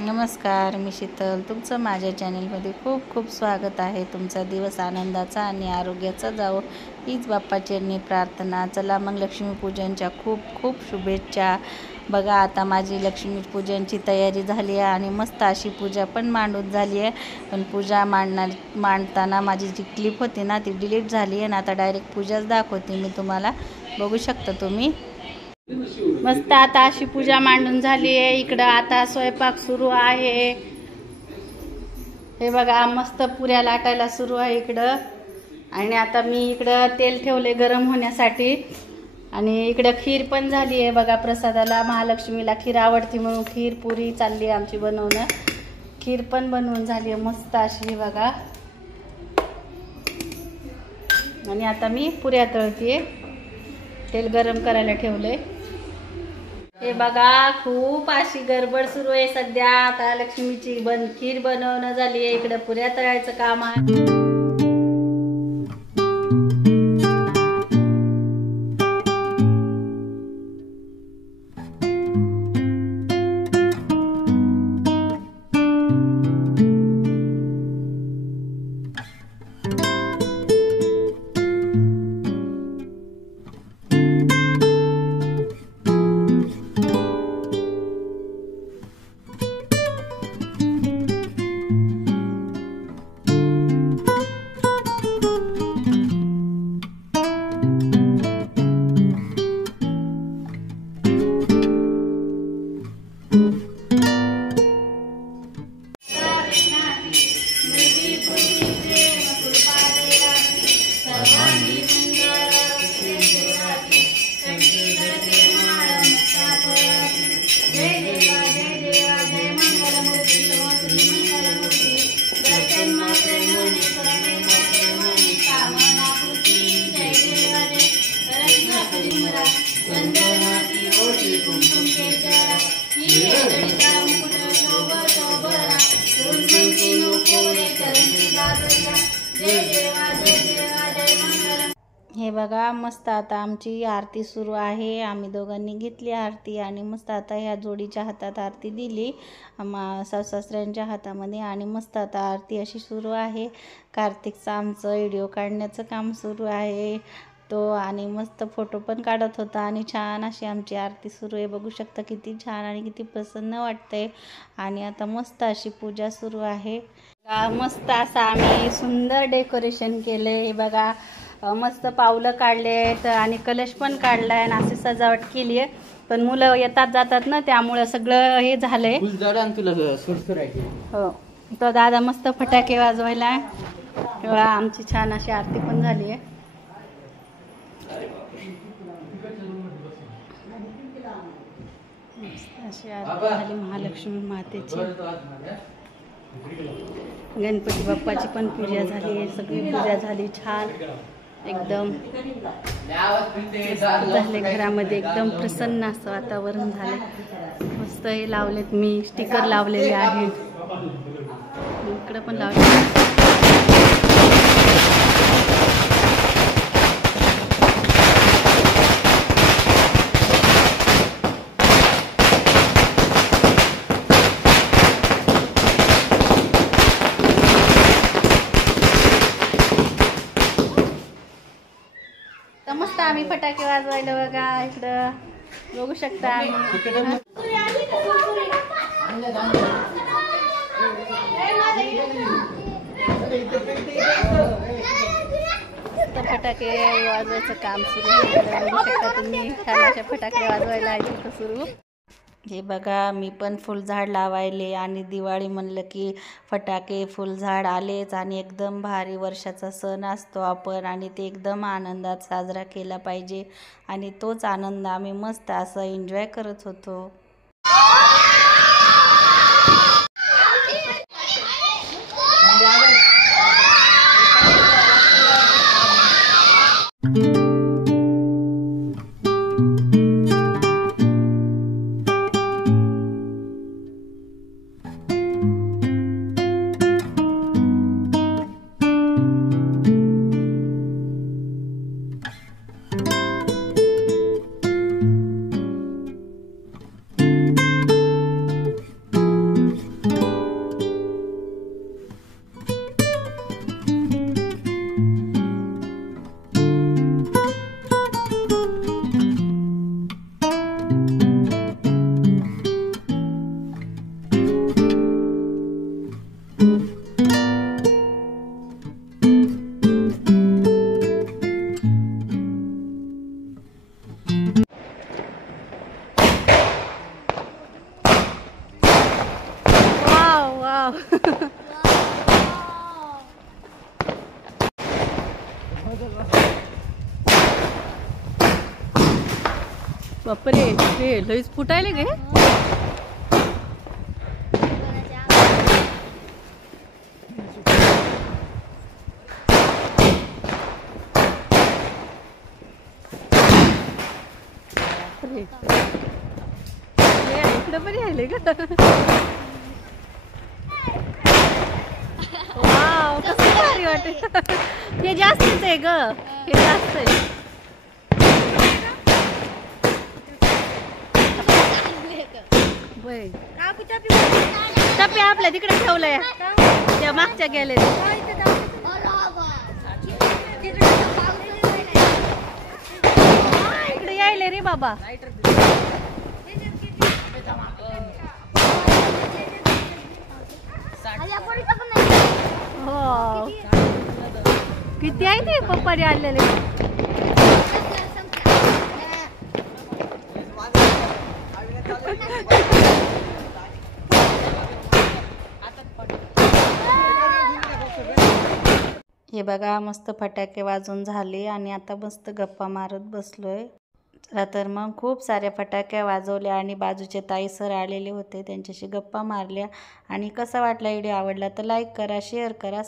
नमस्कार, मी शीतल. तुमचं माझ्या चॅनलमध्ये खूप खूप स्वागत आहे. तुमचा दिवस आनंदाचा आणि आरोग्याचा जावो हीच बाप्पाचरणी प्रार्थना. चला मग लक्ष्मीपूजनच्या खूप खूप शुभेच्छा. बघा आता माझी लक्ष्मीपूजनची तयारी झाली आहे आणि मस्त अशी पूजा पण मांडून झाली आहे. पण पूजा मांडताना माझी जी क्लिप होती ना ती डिलीट झाली आहे आणि आता डायरेक्ट पूजाच दाखवते मी तुम्हाला. बघू शकता तुम्ही. मस्त आता अशी पूजा मांडून झाली आहे. इकडं आता स्वयंपाक सुरू आहे. हे बघा मस्त पुऱ्या लाटायला सुरू आहे इकडं. आणि आता मी इकडं तेल ठेवले गरम होण्यासाठी. आणि इकडं खीर पण झाली आहे बघा प्रसादाला. महालक्ष्मीला खीर आवडती म्हणून खीर पुरी चालली आहे आमची बनवणं. खीर पण बनवून झाली आहे मस्त अशी बघा. आणि आता मी पुऱ्या तळतीये. तेल गरम करायला ठेवलंय. हे बघा खूप अशी गडबड सुरू आहे सध्या. आता लक्ष्मीची खीर बनवणं झाली आहे. इकडे पुऱ्या तळायचं काम आहे. हे बघा मस्त आता आमची आरती सुरू आहे. आम्ही दोघांनी घेतली आरती आणि मस्त आता ह्या जोडीच्या हातात आरती दिली सासऱ्यांच्या हातामध्ये. आणि मस्त आता आरती अशी सुरू आहे. कार्तिकचं आमचं व्हिडिओ काढण्याचं काम सुरू आहे तो. आणि मस्त फोटो पण काढत होता. आणि छान अशी आमची आरती सुरू आहे. बघू शकता किती छान आणि किती प्रसन्न वाटतंय. आणि आता मस्त अशी पूजा सुरू आहे. मस्त असं आम्ही सुंदर डेकोरेशन केलंय. हे बघा मस्त पावलं काढलेत आणि कलश पण काढलाय आणि अशी सजावट केली आहे. पण मुलं येतात जातात ना त्यामुळं सगळं हे झालंय. हो तो दादा मस्त फटाके वाजवायला. आमची छान अशी आरती पण झाली आहे. अशी आरती झाली महालक्ष्मी मातेची. गणपती बाप्पाची पण पूजा झाली. सगळी पूजा झाली छान एकदम झाले. घरामध्ये एकदम प्रसन्न असं वातावरण झालं. मस्त हे लावलेत मी स्टिकर लावलेले आहेत. इकडं पण लावले. मस्त आम्ही फटाके वाजवायला बघा इकडं बघू शकता आम्ही. फटाके वाजवायचं काम सुरू आहे. बघू शकता तुम्ही छान अशा फटाके वाजवायला इथं सुरू. हे बघा मी पण फुलझाड लावायले. आणि दिवाळी म्हणलं की फटाके फुलझाड आलेच. आणि एकदम भारी वर्षाचा सण असतो आपण आणि ते एकदम आनंदात साजरा केला पाहिजे. आणि तोच आनंद आम्ही मस्त असं एन्जॉय करत होतो. वाव बापरे हे लईच फुटायले गे इकडे पण यायले का वाव कसं भारी वाटत हे जास्तच आहे ग हे जास्त आहे टप्पे आपल्या तिकडे ठेवलंय त्या मागच्या गेले इकडे यायले रे बाबा हो किती आहे ते पप्पाने आणलेले हे बघा मस्त फटाके वाजून झाले आणि आता मस्त गप्पा मारत बसलोय चला तर मग खूप साऱ्या फटाक्या वाजवल्या आणि बाजूचे ताई सर आलेले होते त्यांच्याशी गप्पा मारल्या आणि कसा वाटला व्हिडिओ आवडला तर लाईक करा शेअर करा